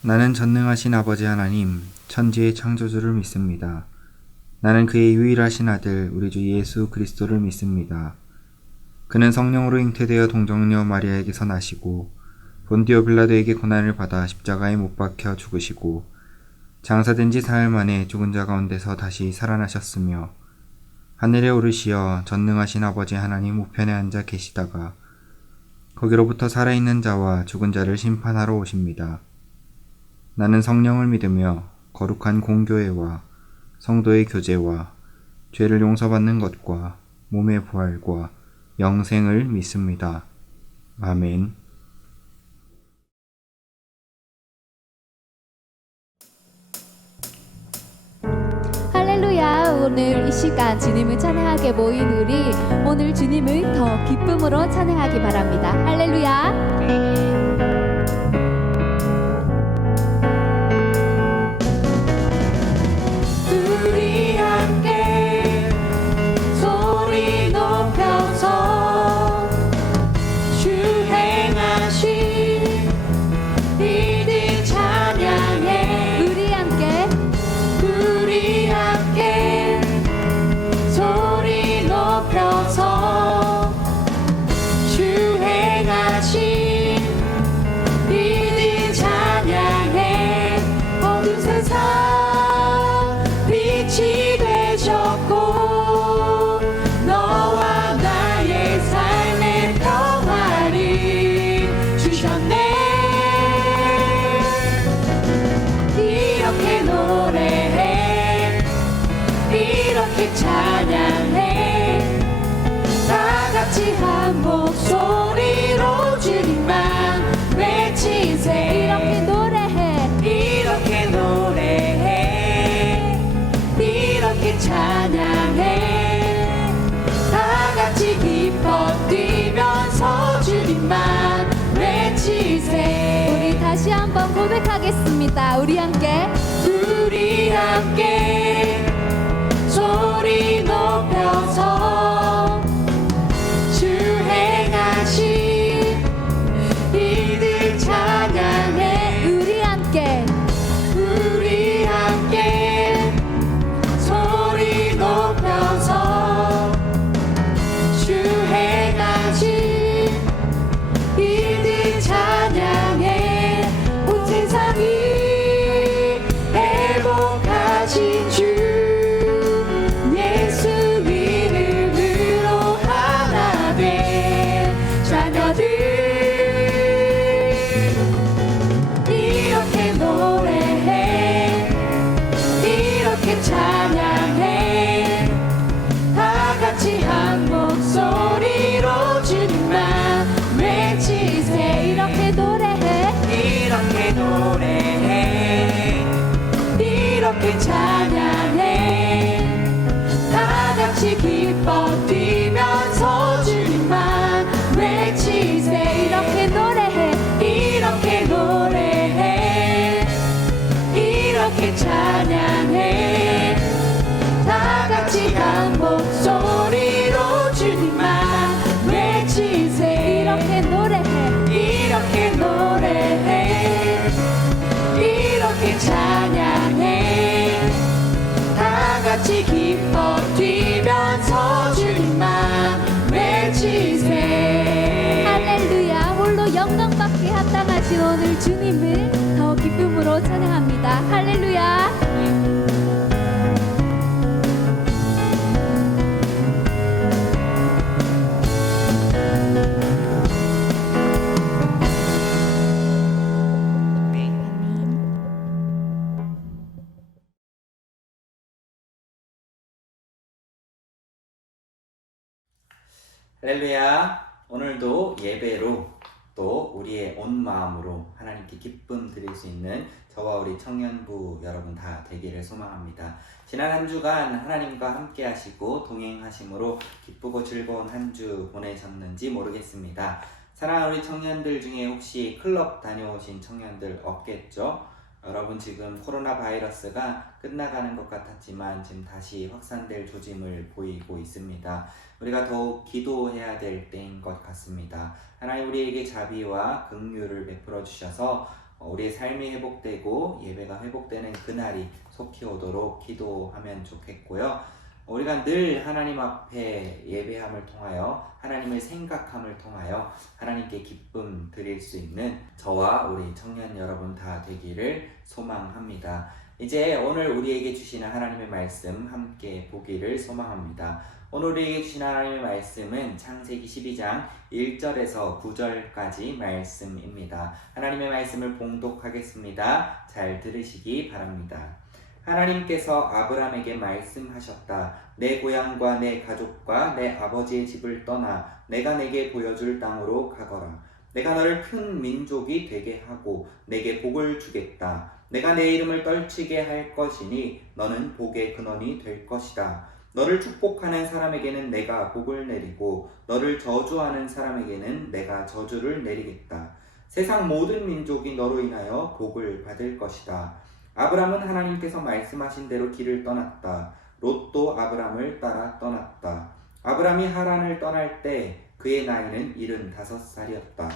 나는 전능하신 아버지 하나님, 천지의 창조주를 믿습니다. 나는 그의 유일하신 아들, 우리 주 예수 그리스도를 믿습니다. 그는 성령으로 잉태되어 동정녀 마리아에게서 나시고 본디오 빌라도에게 고난을 받아 십자가에 못 박혀 죽으시고 장사된 지 사흘 만에 죽은 자 가운데서 다시 살아나셨으며 하늘에 오르시어 전능하신 아버지 하나님 우편에 앉아 계시다가 거기로부터 살아있는 자와 죽은 자를 심판하러 오십니다. 나는 성령을 믿으며 거룩한 공교회와 성도의 교제와 죄를 용서받는 것과 몸의 부활과 영생을 믿습니다. 아멘. 할렐루야. 오늘 이 시간 주님을 찬양하게 모인 우리 오늘 주님을 더 기쁨으로 찬양하기 바랍니다. 할렐루야. 우리 함께 소리 높여서 주 행하신 이들 찬양해. 우리 함께 소리 높여서 주 행하신 이들 찬양해. 어두운 세상 빛이 되셨고 너와 나의 삶의 평화를 주셨네. 이렇게 노래해, 이렇게 찬양해. 다 같이 한 목소리로 주님만 외치세. 이렇게 노래해. 이렇게 노래해, 이렇게 찬양해. 다 같이 기뻐 뛰면서 주님만 외치세. 우리 다시 한번 고백하겠습니다. 우리 함께 소리 높여서 주 행하신 이들 찬양해. 우리 함께 소리 높여서 주 행하신 이들 찬양해. 온 세상이 회복하신 주 예수 이름으로 하나 된 자녀들. 이렇게 노래해, 이렇게 찬양해. 다 같이 한 목소리로 주님만 외치세. 이렇게 노래해. 이렇게 노래해, 이렇게 찬양해. 다 같이 기뻐 뛰면서 주님만 외치세. 이렇게 노래해. 이렇게 노래해, 이렇게 찬양해. 다 같이 한 목소리로 주님만 외치세. 이렇게 노래해. 이렇게 노래해, 이렇게 찬양해. 다 같이 기뻐 뛰면서 주님만 외치세. 할렐루야. 홀로 영광받게 합당하신 오늘 주님을 더 기쁨으로 찬양합니다. 할렐루야. 할렐루야. 오늘도 예배로 또 우리의 온 마음으로 하나님께 기쁨 드릴 수 있는 저와 우리 청년부 여러분 다 되기를 소망합니다. 지난 한 주간 하나님과 함께 하시고 동행하심으로 기쁘고 즐거운 한 주 보내셨는지 모르겠습니다. 사랑하는 우리 청년들 중에 혹시 클럽 다녀오신 청년들 없겠죠? 여러분 지금 코로나 바이러스가 끝나가는 것 같았지만 지금 다시 확산될 조짐을 보이고 있습니다. 우리가 더욱 기도해야 될 때인 것 같습니다. 하나님 우리에게 자비와 긍휼을 베풀어 주셔서 우리의 삶이 회복되고 예배가 회복되는 그날이 속히 오도록 기도하면 좋겠고요. 우리가 늘 하나님 앞에 예배함을 통하여 하나님을 생각함을 통하여 하나님께 기쁨 드릴 수 있는 저와 우리 청년 여러분 다 되기를 소망합니다. 이제 오늘 우리에게 주시는 하나님의 말씀 함께 보기를 소망합니다. 오늘 우리에게 주시는 하나님의 말씀은 창세기 12장 1절에서 9절까지 말씀입니다. 하나님의 말씀을 봉독하겠습니다. 잘 들으시기 바랍니다. 하나님께서 아브람에게 말씀하셨다. 내 고향과 내 가족과 내 아버지의 집을 떠나 내가 내게 보여줄 땅으로 가거라. 내가 너를 큰 민족이 되게 하고 내게 복을 주겠다. 내가 내 이름을 떨치게 할 것이니 너는 복의 근원이 될 것이다. 너를 축복하는 사람에게는 내가 복을 내리고 너를 저주하는 사람에게는 내가 저주를 내리겠다. 세상 모든 민족이 너로 인하여 복을 받을 것이다. 아브람은 하나님께서 말씀하신 대로 길을 떠났다. 롯도 아브람을 따라 떠났다. 아브람이 하란을 떠날 때 그의 나이는 75살이었다.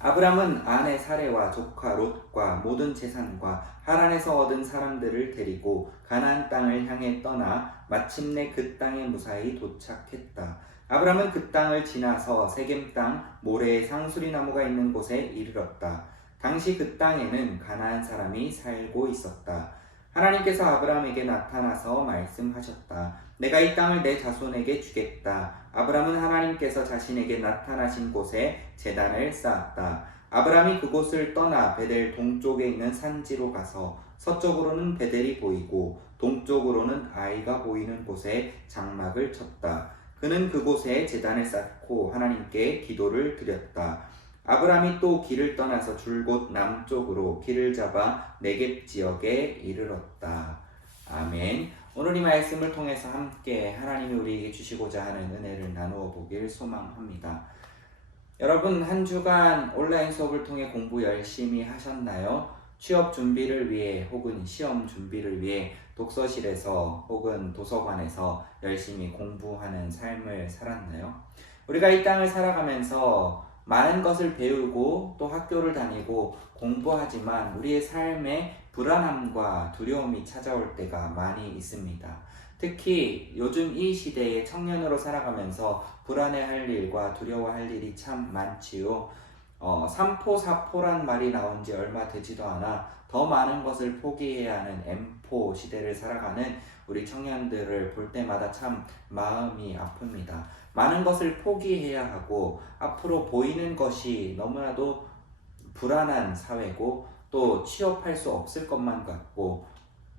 아브람은 아내 사레와 조카 롯과 모든 재산과 하란에서 얻은 사람들을 데리고 가나안 땅을 향해 떠나 마침내 그 땅에 무사히 도착했다. 아브람은 그 땅을 지나서 세겜 땅 모래의 상수리 나무가 있는 곳에 이르렀다. 당시 그 땅에는 가나안 사람이 살고 있었다. 하나님께서 아브람에게 나타나서 말씀하셨다. 내가 이 땅을 내 자손에게 주겠다. 아브람은 하나님께서 자신에게 나타나신 곳에 제단을 쌓았다. 아브람이 그곳을 떠나 베델 동쪽에 있는 산지로 가서 서쪽으로는 베델이 보이고 동쪽으로는 아이가 보이는 곳에 장막을 쳤다. 그는 그곳에 제단을 쌓고 하나님께 기도를 드렸다. 아브람이 또 길을 떠나서 줄곧 남쪽으로 길을 잡아 네겝 지역에 이르렀다. 아멘. 오늘 이 말씀을 통해서 함께 하나님이 우리에게 주시고자 하는 은혜를 나누어 보길 소망합니다. 여러분, 한 주간 온라인 수업을 통해 공부 열심히 하셨나요? 취업 준비를 위해 혹은 시험 준비를 위해 독서실에서 혹은 도서관에서 열심히 공부하는 삶을 살았나요? 우리가 이 땅을 살아가면서 많은 것을 배우고 또 학교를 다니고 공부하지만 우리의 삶에 불안함과 두려움이 찾아올 때가 많이 있습니다. 특히 요즘 이 시대에 청년으로 살아가면서 불안해할 일과 두려워할 일이 참 많지요. 삼포사포란 말이 나온 지 얼마 되지도 않아 더 많은 것을 포기해야 하는 M포 시대를 살아가는 우리 청년들을 볼 때마다 참 마음이 아픕니다. 많은 것을 포기해야 하고 앞으로 보이는 것이 너무나도 불안한 사회고 또 취업할 수 없을 것만 같고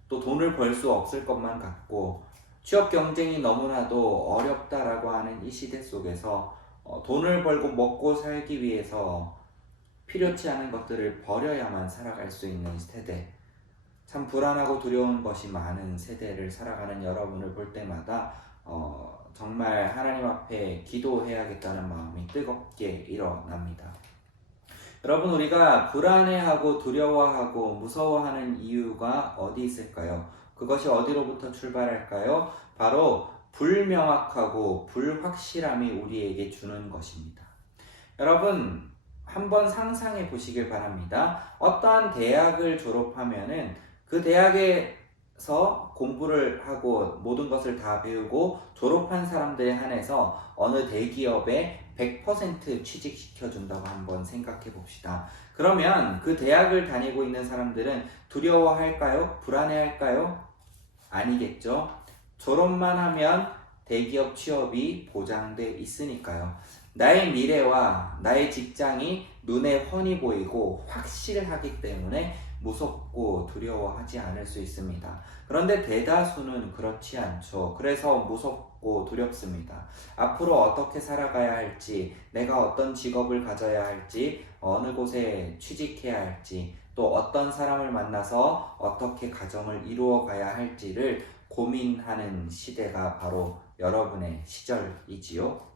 또 돈을 벌 수 없을 것만 같고 취업 경쟁이 너무나도 어렵다라고 하는 이 시대 속에서 돈을 벌고 먹고 살기 위해서 필요치 않은 것들을 버려야만 살아갈 수 있는 세대, 참 불안하고 두려운 것이 많은 세대를 살아가는 여러분을 볼 때마다 정말 하나님 앞에 기도해야겠다는 마음이 뜨겁게 일어납니다. 여러분, 우리가 불안해하고 두려워하고 무서워하는 이유가 어디 있을까요? 그것이 어디로부터 출발할까요? 바로 불명확하고 불확실함이 우리에게 주는 것입니다. 여러분, 한번 상상해 보시길 바랍니다. 어떠한 대학을 졸업하면은 그 대학에서 공부를 하고 모든 것을 다 배우고 졸업한 사람들에 한해서 어느 대기업에 100% 취직시켜준다고 한번 생각해 봅시다. 그러면 그 대학을 다니고 있는 사람들은 두려워할까요? 불안해할까요? 아니겠죠. 졸업만 하면 대기업 취업이 보장돼 있으니까요. 나의 미래와 나의 직장이 눈에 훤히 보이고 확실하기 때문에 무섭고 두려워하지 않을 수 있습니다. 그런데 대다수는 그렇지 않죠. 그래서 무섭고 두렵습니다. 앞으로 어떻게 살아가야 할지, 내가 어떤 직업을 가져야 할지, 어느 곳에 취직해야 할지, 또 어떤 사람을 만나서 어떻게 가정을 이루어 가야 할지를 고민하는 시대가 바로 여러분의 시절이지요.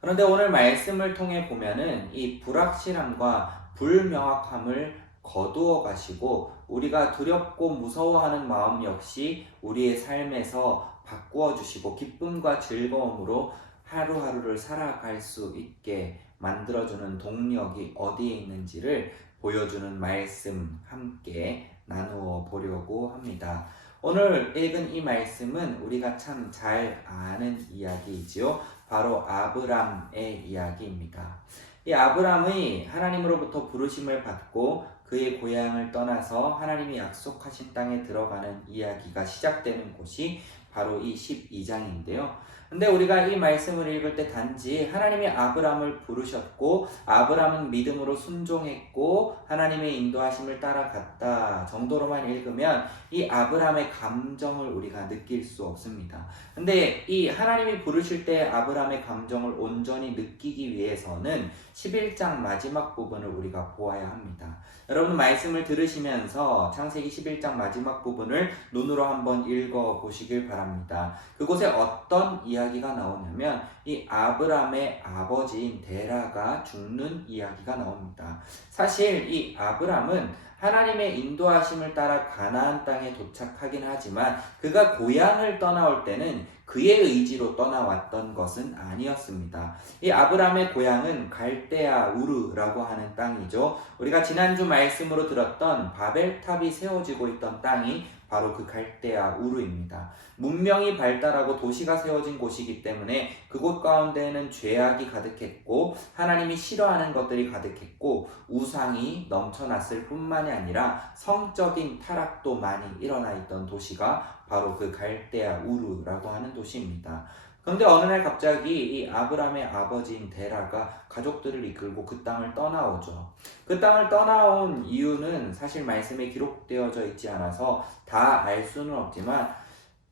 그런데 오늘 말씀을 통해 보면은 이 불확실함과 불명확함을 거두어 가시고 우리가 두렵고 무서워하는 마음 역시 우리의 삶에서 바꾸어 주시고 기쁨과 즐거움으로 하루하루를 살아갈 수 있게 만들어주는 동력이 어디에 있는지를 보여주는 말씀 함께 나누어 보려고 합니다. 오늘 읽은 이 말씀은 우리가 참 잘 아는 이야기이지요. 바로 아브람의 이야기입니다. 이 아브람의 하나님으로부터 부르심을 받고 그의 고향을 떠나서 하나님이 약속하신 땅에 들어가는 이야기가 시작되는 곳이 바로 이 12장인데요. 근데 우리가 이 말씀을 읽을 때 단지 하나님이 아브람을 부르셨고 아브람은 믿음으로 순종했고 하나님의 인도하심을 따라갔다 정도로만 읽으면 이 아브람의 감정을 우리가 느낄 수 없습니다. 근데 이 하나님이 부르실 때 아브람의 감정을 온전히 느끼기 위해서는 11장 마지막 부분을 우리가 보아야 합니다. 여러분 말씀을 들으시면서 창세기 11장 마지막 부분을 눈으로 한번 읽어보시길 바랍니다. 그곳에 어떤 이야기가 나오냐면 이 아브람의 아버지인 데라가 죽는 이야기가 나옵니다. 사실 이 아브람은 하나님의 인도하심을 따라 가나안 땅에 도착하긴 하지만 그가 고향을 떠나올 때는 그의 의지로 떠나왔던 것은 아니었습니다. 이 아브람의 고향은 갈대아 우르라고 하는 땅이죠. 우리가 지난주 말씀으로 들었던 바벨탑이 세워지고 있던 땅이 바로 그 갈대아 우르입니다. 문명이 발달하고 도시가 세워진 곳이기 때문에 그곳 가운데에는 죄악이 가득했고 하나님이 싫어하는 것들이 가득했고 우상이 넘쳐났을 뿐만이 아니라 성적인 타락도 많이 일어나 있던 도시가 바로 그 갈대아 우르라고 하는 도시입니다. 그런데 어느 날 갑자기 이 아브람의 아버지인 데라가 가족들을 이끌고 그 땅을 떠나오죠. 그 땅을 떠나온 이유는 사실 말씀에 기록되어져 있지 않아서 다 알 수는 없지만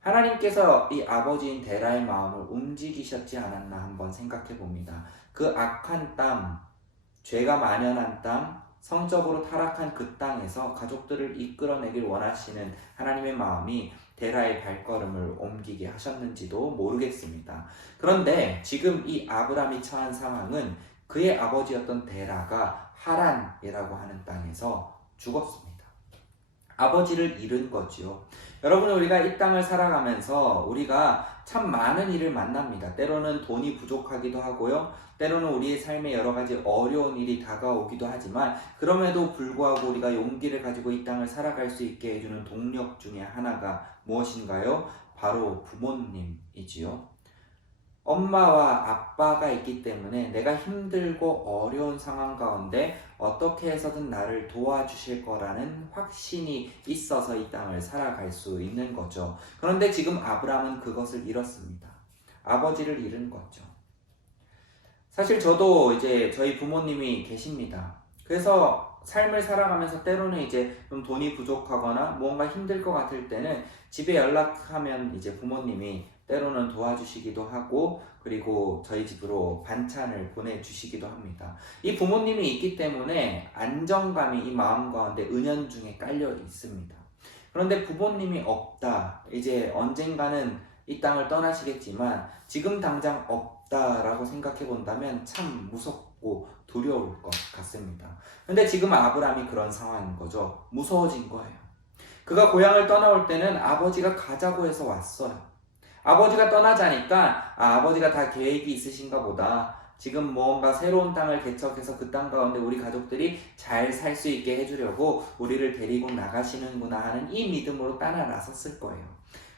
하나님께서 이 아버지인 데라의 마음을 움직이셨지 않았나 한번 생각해 봅니다. 그 악한 땅, 죄가 만연한 땅, 성적으로 타락한 그 땅에서 가족들을 이끌어내길 원하시는 하나님의 마음이 데라의 발걸음을 옮기게 하셨는지도 모르겠습니다. 그런데 지금 이 아브람이 처한 상황은 그의 아버지였던 데라가 하란이라고 하는 땅에서 죽었습니다. 아버지를 잃은 거지요. 여러분 우리가 이 땅을 살아가면서 우리가 참 많은 일을 만납니다. 때로는 돈이 부족하기도 하고요. 때로는 우리의 삶에 여러 가지 어려운 일이 다가오기도 하지만 그럼에도 불구하고 우리가 용기를 가지고 이 땅을 살아갈 수 있게 해주는 동력 중에 하나가 무엇인가요? 바로 부모님이지요. 엄마와 아빠가 있기 때문에 내가 힘들고 어려운 상황 가운데 어떻게 해서든 나를 도와주실 거라는 확신이 있어서 이 땅을 살아갈 수 있는 거죠. 그런데 지금 아브람은 그것을 잃었습니다. 아버지를 잃은 거죠. 사실 저도 이제 저희 부모님이 계십니다. 그래서 삶을 살아가면서 때로는 이제 좀 돈이 부족하거나 무언가 힘들 것 같을 때는 집에 연락하면 이제 부모님이 때로는 도와주시기도 하고 그리고 저희 집으로 반찬을 보내주시기도 합니다. 이 부모님이 있기 때문에 안정감이 이 마음 가운데 은연중에 깔려 있습니다. 그런데 부모님이 없다. 이제 언젠가는 이 땅을 떠나시겠지만 지금 당장 없다라고 생각해 본다면 참 무섭고 두려울 것 같습니다. 근데 지금 아브람이 그런 상황인 거죠. 무서워진 거예요. 그가 고향을 떠나올 때는 아버지가 가자고 해서 왔어요. 아버지가 떠나자니까 아버지가 다 계획이 있으신가 보다. 지금 뭔가 새로운 땅을 개척해서 그 땅 가운데 우리 가족들이 잘 살 수 있게 해주려고 우리를 데리고 나가시는구나 하는 이 믿음으로 따라 나섰을 거예요.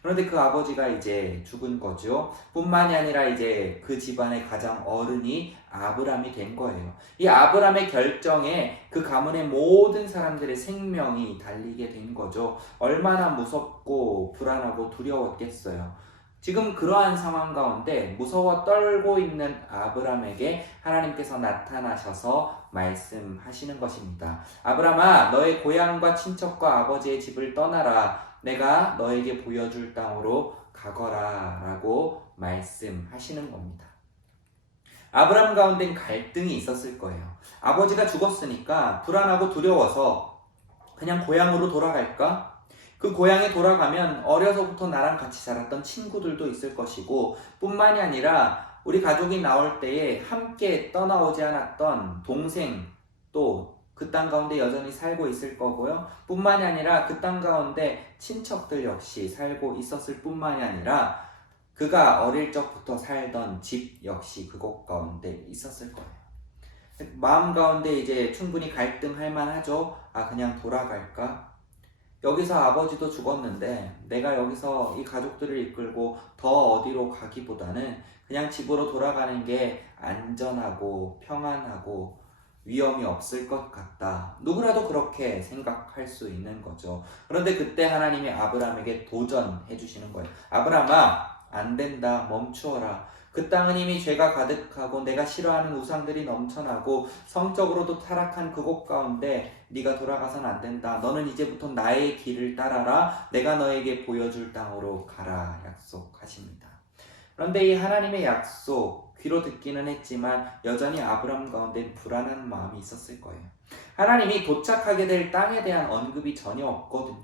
그런데 그 아버지가 이제 죽은 거죠. 뿐만이 아니라 이제 그 집안의 가장 어른이 아브람이 된 거예요. 이 아브람의 결정에 그 가문의 모든 사람들의 생명이 달리게 된 거죠. 얼마나 무섭고 불안하고 두려웠겠어요. 지금 그러한 상황 가운데 무서워 떨고 있는 아브람에게 하나님께서 나타나셔서 말씀하시는 것입니다. 아브람아, 너의 고향과 친척과 아버지의 집을 떠나라. 내가 너에게 보여줄 땅으로 가거라 라고 말씀하시는 겁니다. 아브람 가운데는 갈등이 있었을 거예요. 아버지가 죽었으니까 불안하고 두려워서 그냥 고향으로 돌아갈까? 그 고향에 돌아가면 어려서부터 나랑 같이 자랐던 친구들도 있을 것이고 뿐만이 아니라 우리 가족이 나올 때에 함께 떠나오지 않았던 동생 또 그 땅 가운데 여전히 살고 있을 거고요. 뿐만이 아니라 그 땅 가운데 친척들 역시 살고 있었을 뿐만이 아니라 그가 어릴 적부터 살던 집 역시 그곳 가운데 있었을 거예요. 마음 가운데 이제 충분히 갈등할 만하죠. 아, 그냥 돌아갈까? 여기서 아버지도 죽었는데 내가 여기서 이 가족들을 이끌고 더 어디로 가기보다는 그냥 집으로 돌아가는 게 안전하고 평안하고 위험이 없을 것 같다. 누구라도 그렇게 생각할 수 있는 거죠. 그런데 그때 하나님이 아브라함에게 도전해 주시는 거예요. 아브라함아, 안 된다. 멈추어라. 그 땅은 이미 죄가 가득하고 내가 싫어하는 우상들이 넘쳐나고 성적으로도 타락한 그곳 가운데 네가 돌아가선 안 된다. 너는 이제부터 나의 길을 따라라. 내가 너에게 보여줄 땅으로 가라. 약속하십니다. 그런데 이 하나님의 약속 귀로 듣기는 했지만 여전히 아브라함 가운데 불안한 마음이 있었을 거예요. 하나님이 도착하게 될 땅에 대한 언급이 전혀 없거든요.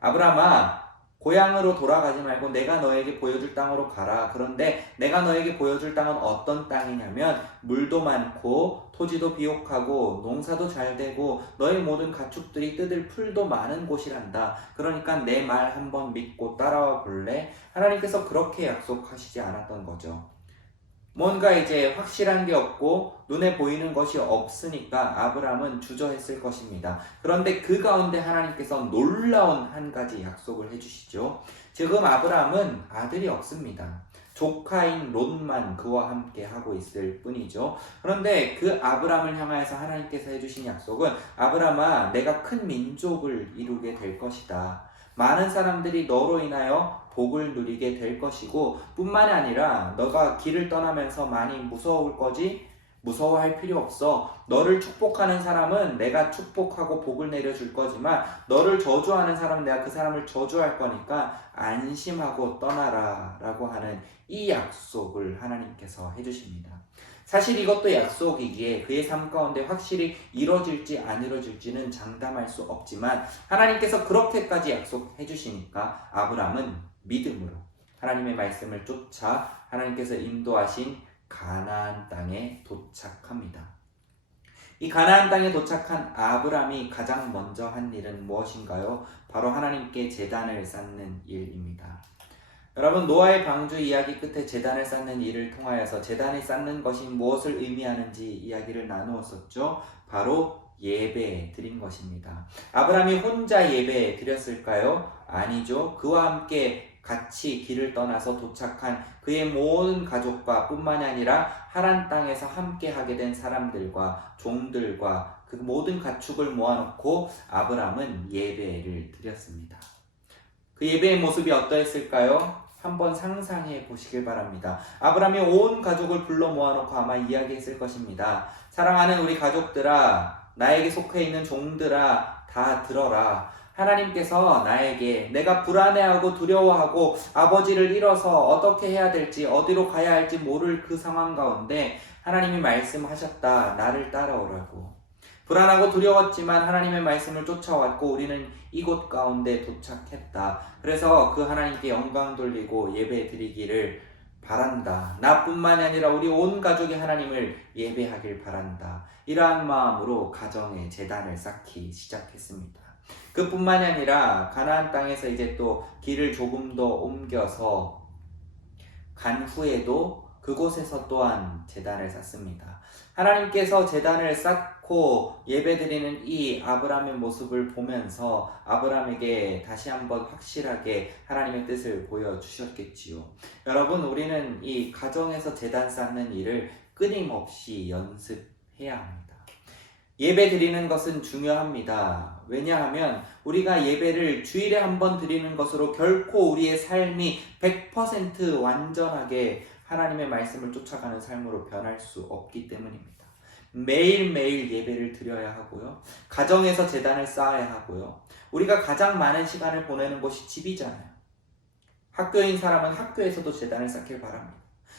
아브라함아, 고향으로 돌아가지 말고 내가 너에게 보여줄 땅으로 가라. 그런데 내가 너에게 보여줄 땅은 어떤 땅이냐면 물도 많고 토지도 비옥하고 농사도 잘 되고 너의 모든 가축들이 뜯을 풀도 많은 곳이란다. 그러니까 내 말 한번 믿고 따라와 볼래? 하나님께서 그렇게 약속하시지 않았던 거죠. 뭔가 이제 확실한 게 없고 눈에 보이는 것이 없으니까 아브라함은 주저했을 것입니다. 그런데 그 가운데 하나님께서 놀라운 한 가지 약속을 해주시죠. 지금 아브라함은 아들이 없습니다. 조카인 롯만 그와 함께 하고 있을 뿐이죠. 그런데 그 아브라함을 향하여서 하나님께서 해주신 약속은 아브라함아, 내가 큰 민족을 이루게 될 것이다. 많은 사람들이 너로 인하여 복을 누리게 될 것이고 뿐만이 아니라 너가 길을 떠나면서 많이 무서울 거지? 무서워할 필요 없어. 너를 축복하는 사람은 내가 축복하고 복을 내려줄 거지만 너를 저주하는 사람은 내가 그 사람을 저주할 거니까 안심하고 떠나라 라고 하는 이 약속을 하나님께서 해주십니다. 사실 이것도 약속이기에 그의 삶 가운데 확실히 이루어질지 안 이루어질지는 장담할 수 없지만 하나님께서 그렇게까지 약속해 주시니까 아브라함은 믿음으로 하나님의 말씀을 쫓아 하나님께서 인도하신 가나안 땅에 도착합니다. 이 가나안 땅에 도착한 아브라함이 가장 먼저 한 일은 무엇인가요? 바로 하나님께 제단을 쌓는 일입니다. 여러분, 노아의 방주 이야기 끝에 제단을 쌓는 일을 통하여서 제단을 쌓는 것이 무엇을 의미하는지 이야기를 나누었었죠. 바로 예배 드린 것입니다. 아브라함이 혼자 예배 드렸을까요? 아니죠. 그와 함께 같이 길을 떠나서 도착한 그의 모든 가족과 뿐만이 아니라 하란 땅에서 함께 하게 된 사람들과 종들과 그 모든 가축을 모아놓고 아브라함은 예배를 드렸습니다. 그 예배의 모습이 어떠했을까요? 한번 상상해 보시길 바랍니다. 아브라함이 온 가족을 불러 모아놓고 아마 이야기했을 것입니다. 사랑하는 우리 가족들아, 나에게 속해 있는 종들아, 다 들어라. 하나님께서 나에게 내가 불안해하고 두려워하고 아버지를 잃어서 어떻게 해야 될지 어디로 가야 할지 모를 그 상황 가운데 하나님이 말씀하셨다. 나를 따라오라고. 불안하고 두려웠지만 하나님의 말씀을 쫓아왔고 우리는 이곳 가운데 도착했다. 그래서 그 하나님께 영광 돌리고 예배 드리기를 바란다. 나뿐만이 아니라 우리 온 가족이 하나님을 예배하길 바란다. 이러한 마음으로 가정의 제단을 쌓기 시작했습니다. 그뿐만이 아니라 가나안 땅에서 이제 또 길을 조금 더 옮겨서 간 후에도 그곳에서 또한 제단을 쌓습니다. 하나님께서 제단을 쌓고 예배드리는 이 아브라함의 모습을 보면서 아브라함에게 다시 한번 확실하게 하나님의 뜻을 보여주셨겠지요. 여러분, 우리는 이 가정에서 제단 쌓는 일을 끊임없이 연습해야 합니다. 예배 드리는 것은 중요합니다. 왜냐하면 우리가 예배를 주일에 한 번 드리는 것으로 결코 우리의 삶이 100% 완전하게 하나님의 말씀을 쫓아가는 삶으로 변할 수 없기 때문입니다. 매일매일 예배를 드려야 하고요. 가정에서 제단을 쌓아야 하고요. 우리가 가장 많은 시간을 보내는 곳이 집이잖아요. 학교인 사람은 학교에서도 제단을 쌓길 바랍니다.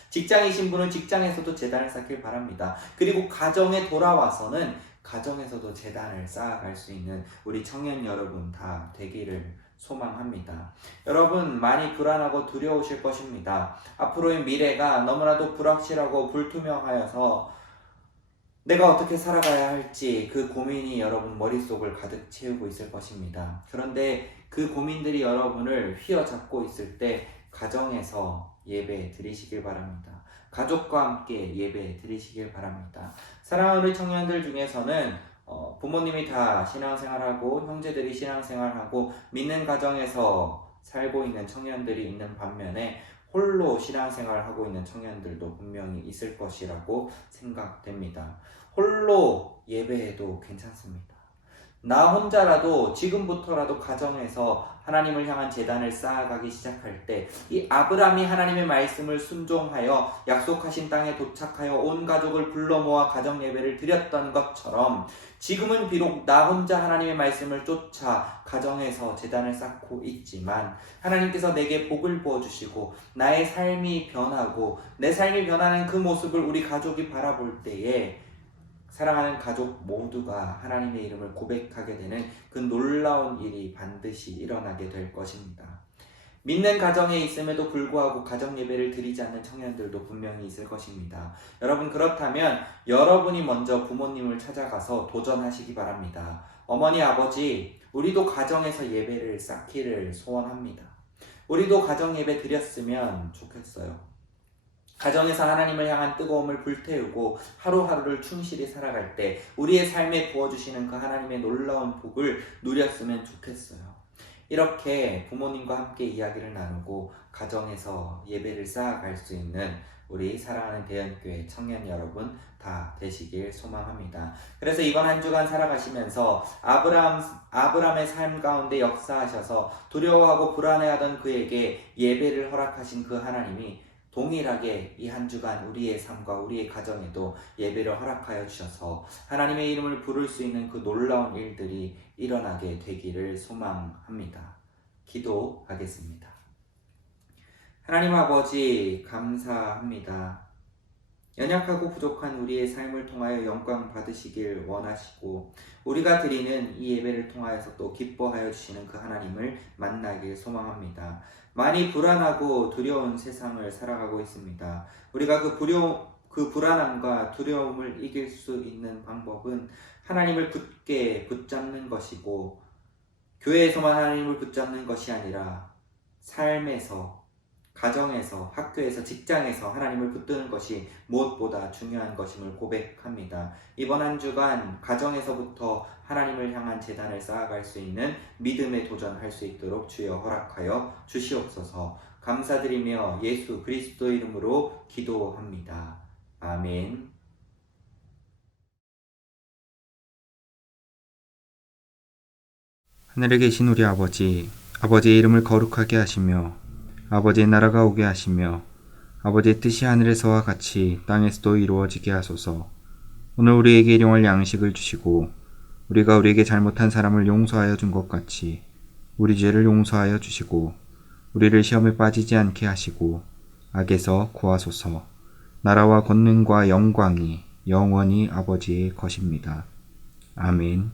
직장이신 분은 직장에서도 제단을 쌓길 바랍니다. 그리고 가정에 돌아와서는 가정에서도 제단을 쌓아갈 수 있는 우리 청년 여러분 다 되기를 소망합니다. 여러분, 많이 불안하고 두려우실 것입니다. 앞으로의 미래가 너무나도 불확실하고 불투명하여서 내가 어떻게 살아가야 할지 그 고민이 여러분 머릿속을 가득 채우고 있을 것입니다. 그런데 그 고민들이 여러분을 휘어잡고 있을 때 가정에서 예배 드리시길 바랍니다. 가족과 함께 예배 드리시길 바랍니다. 사랑하는 우리 청년들 중에서는 부모님이 다 신앙생활하고 형제들이 신앙생활하고 믿는 가정에서 살고 있는 청년들이 있는 반면에 홀로 신앙생활하고 있는 청년들도 분명히 있을 것이라고 생각됩니다. 홀로 예배해도 괜찮습니다. 나 혼자라도 지금부터라도 가정에서 하나님을 향한 제단을 쌓아가기 시작할 때 이 아브라함이 하나님의 말씀을 순종하여 약속하신 땅에 도착하여 온 가족을 불러 모아 가정 예배를 드렸던 것처럼 지금은 비록 나 혼자 하나님의 말씀을 쫓아 가정에서 제단을 쌓고 있지만 하나님께서 내게 복을 부어주시고 나의 삶이 변하고 내 삶이 변하는 그 모습을 우리 가족이 바라볼 때에 사랑하는 가족 모두가 하나님의 이름을 고백하게 되는 그 놀라운 일이 반드시 일어나게 될 것입니다. 믿는 가정에 있음에도 불구하고 가정 예배를 드리지 않는 청년들도 분명히 있을 것입니다. 여러분, 그렇다면 여러분이 먼저 부모님을 찾아가서 도전하시기 바랍니다. 어머니, 아버지, 우리도 가정에서 예배를 쌓기를 소원합니다. 우리도 가정 예배 드렸으면 좋겠어요. 가정에서 하나님을 향한 뜨거움을 불태우고 하루하루를 충실히 살아갈 때 우리의 삶에 부어주시는 그 하나님의 놀라운 복을 누렸으면 좋겠어요. 이렇게 부모님과 함께 이야기를 나누고 가정에서 예배를 쌓아갈 수 있는 우리 사랑하는 대연교회 청년 여러분 다 되시길 소망합니다. 그래서 이번 한 주간 살아가시면서 아브라함의 삶 가운데 역사하셔서 두려워하고 불안해하던 그에게 예배를 허락하신 그 하나님이 동일하게 이 한 주간 우리의 삶과 우리의 가정에도 예배를 허락하여 주셔서 하나님의 이름을 부를 수 있는 그 놀라운 일들이 일어나게 되기를 소망합니다. 기도하겠습니다. 하나님 아버지, 감사합니다. 연약하고 부족한 우리의 삶을 통하여 영광 받으시길 원하시고 우리가 드리는 이 예배를 통하여서 또 기뻐하여 주시는 그 하나님을 만나길 소망합니다. 많이 불안하고 두려운 세상을 살아가고 있습니다. 우리가 그 불안함과 두려움을 이길 수 있는 방법은 하나님을 굳게 붙잡는 것이고 교회에서만 하나님을 붙잡는 것이 아니라 삶에서, 가정에서, 학교에서, 직장에서 하나님을 붙드는 것이 무엇보다 중요한 것임을 고백합니다. 이번 한 주간 가정에서부터 하나님을 향한 제단을 쌓아갈 수 있는 믿음에 도전할 수 있도록 주여 허락하여 주시옵소서. 감사드리며 예수 그리스도 이름으로 기도합니다. 아멘. 하늘에 계신 우리 아버지, 아버지의 이름을 거룩하게 하시며 아버지의 나라가 오게 하시며 아버지의 뜻이 하늘에서와 같이 땅에서도 이루어지게 하소서. 오늘 우리에게 일용할 양식을 주시고 우리가 우리에게 잘못한 사람을 용서하여 준 것 같이 우리 죄를 용서하여 주시고 우리를 시험에 빠지지 않게 하시고 악에서 구하소서. 나라와 권능과 영광이 영원히 아버지의 것입니다. 아멘.